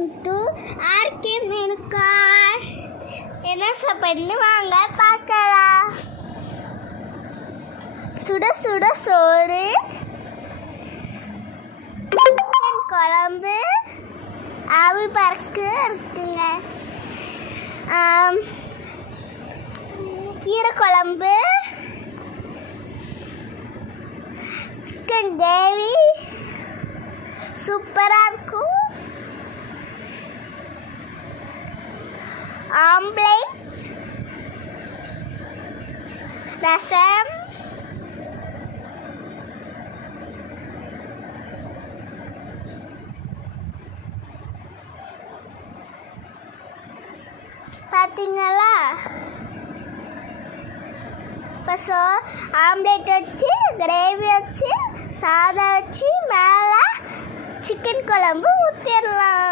Welcome to RK மெனுகார்ட். என்ன சாப்பாடுன்னு வாங்க பார்க்கலாம். சுட சுட சோறு, சிக்கன் குழம்பு, ஆவி பறக்கு இருக்குங்க, கீரை குழம்பு, சிக்கன் கிரேவி சூப்பராக இருக்கும், ஆம்லேட், ரசம், பார்த்தீங்களா? இப்போ ஆம்லேட் வச்சு, கிரேவி வச்சு, சாதம் வச்சு, மேலே சிக்கன் குழம்பு ஊற்றிடலாம்.